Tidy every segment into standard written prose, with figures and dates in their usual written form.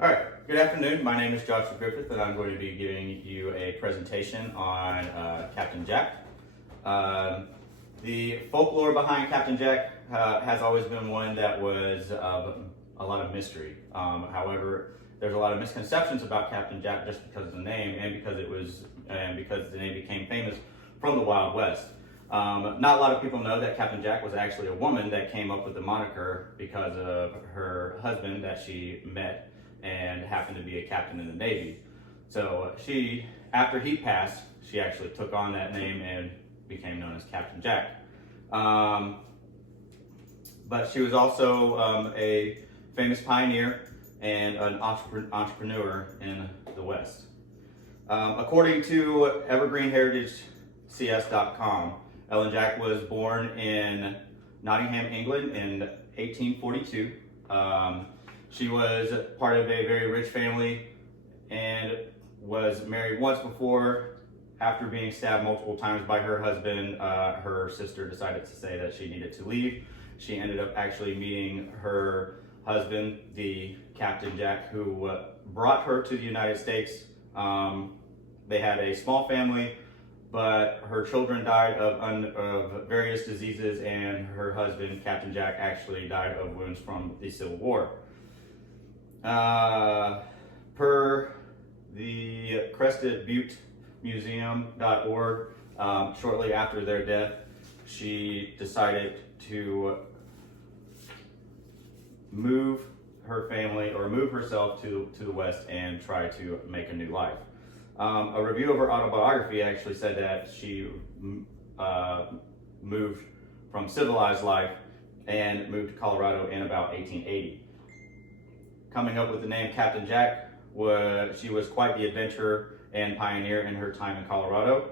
All right, good afternoon. My name is Joshua Griffith, and I'm going to be giving you a presentation on Captain Jack. The folklore behind Captain Jack has always been one that was a lot of mystery. However, there's a lot of misconceptions about Captain Jack just because of the name and because the name became famous from the Wild West. Not a lot of people know that Captain Jack was actually a woman that came up with the moniker because of her husband that she met and happened to be a captain in the Navy. So after he passed, she actually took on that name and became known as Captain Jack. But she was also a famous pioneer and an entrepreneur in the West. According to evergreenheritagecs.com, Ellen Jack was born in Nottingham, England in 1842. She was part of a very rich family and was married once before. After being stabbed multiple times by her husband, her sister decided to say that she needed to leave. She ended up actually meeting her husband, the Captain Jack, who brought her to the United States. They had a small family, but her children died of various diseases, and her husband, Captain Jack, actually died of wounds from the Civil War. Per the Crested Butte Museum.org, shortly after their death, she decided to move her family or move herself to the West and try to make a new life. A review of her autobiography actually said that she moved from civilized life and moved to Colorado in about 1880. Coming up with the name Captain Jack, she was quite the adventurer and pioneer in her time in Colorado.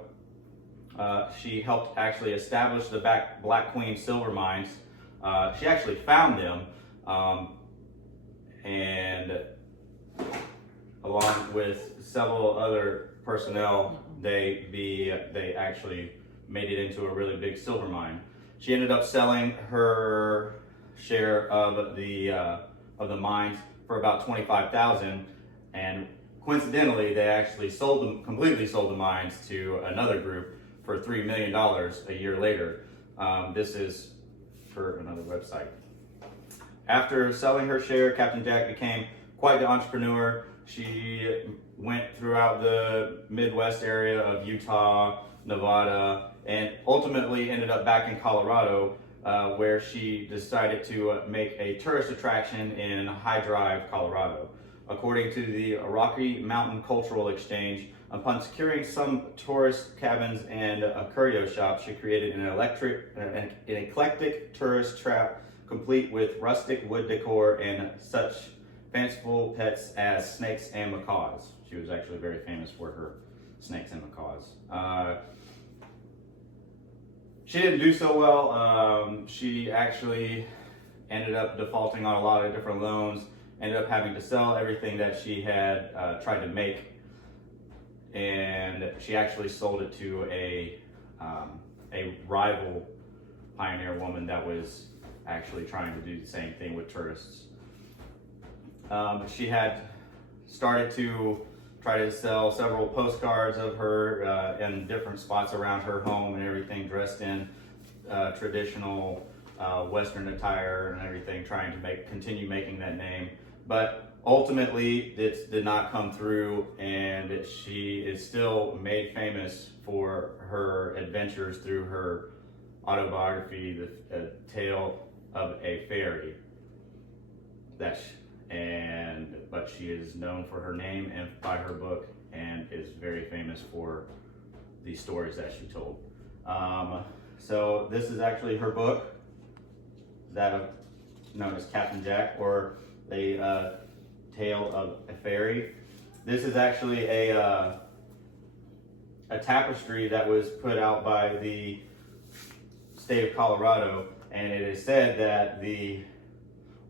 She helped actually establish the Black Queen silver mines. She actually found them, and along with several other personnel, they actually made it into a really big silver mine. She ended up selling her share of the mines for about $25,000, and coincidentally, they actually completely sold the mines to another group for $3 million a year later. This is for another website. After selling her share, Captain Jack became quite the entrepreneur. She went throughout the Midwest area of Utah, Nevada, and ultimately ended up back in Colorado, where she decided to make a tourist attraction in High Drive, Colorado. According to the Rocky Mountain Cultural Exchange, upon securing some tourist cabins and a curio shop, she created an eclectic tourist trap complete with rustic wood decor and such fanciful pets as snakes and macaws. She was actually very famous for her snakes and macaws. She didn't do so well. She actually ended up defaulting on a lot of different loans, ended up having to sell everything that she had tried to make, and she actually sold it to a rival pioneer woman that was actually trying to do the same thing with tourists. She had started to try to sell several postcards of her in different spots around her home and everything, dressed in traditional Western attire and everything, trying to continue making that name. But ultimately, it did not come through, and she is still made famous for her adventures through her autobiography, The Tale of a Fairy. But she is known for her name and by her book, and is very famous for the stories that she told. So this is actually her book, known as Captain Jack, or a Tale of a Fairy. This is actually a tapestry that was put out by the state of Colorado, and it is said that the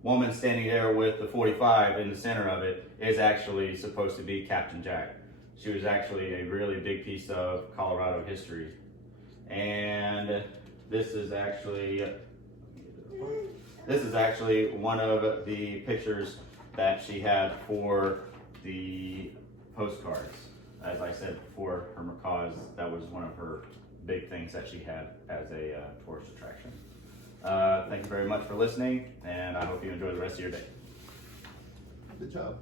woman standing there with the 45 in the center of it is actually supposed to be Captain Jack. She was actually a really big piece of Colorado history. And this is actually one of the pictures that she had for the postcards. As I said before, her macaws, that was one of her big things that she had as a tourist attraction. Thank you very much for listening, and I hope you enjoy the rest of your day. Good job.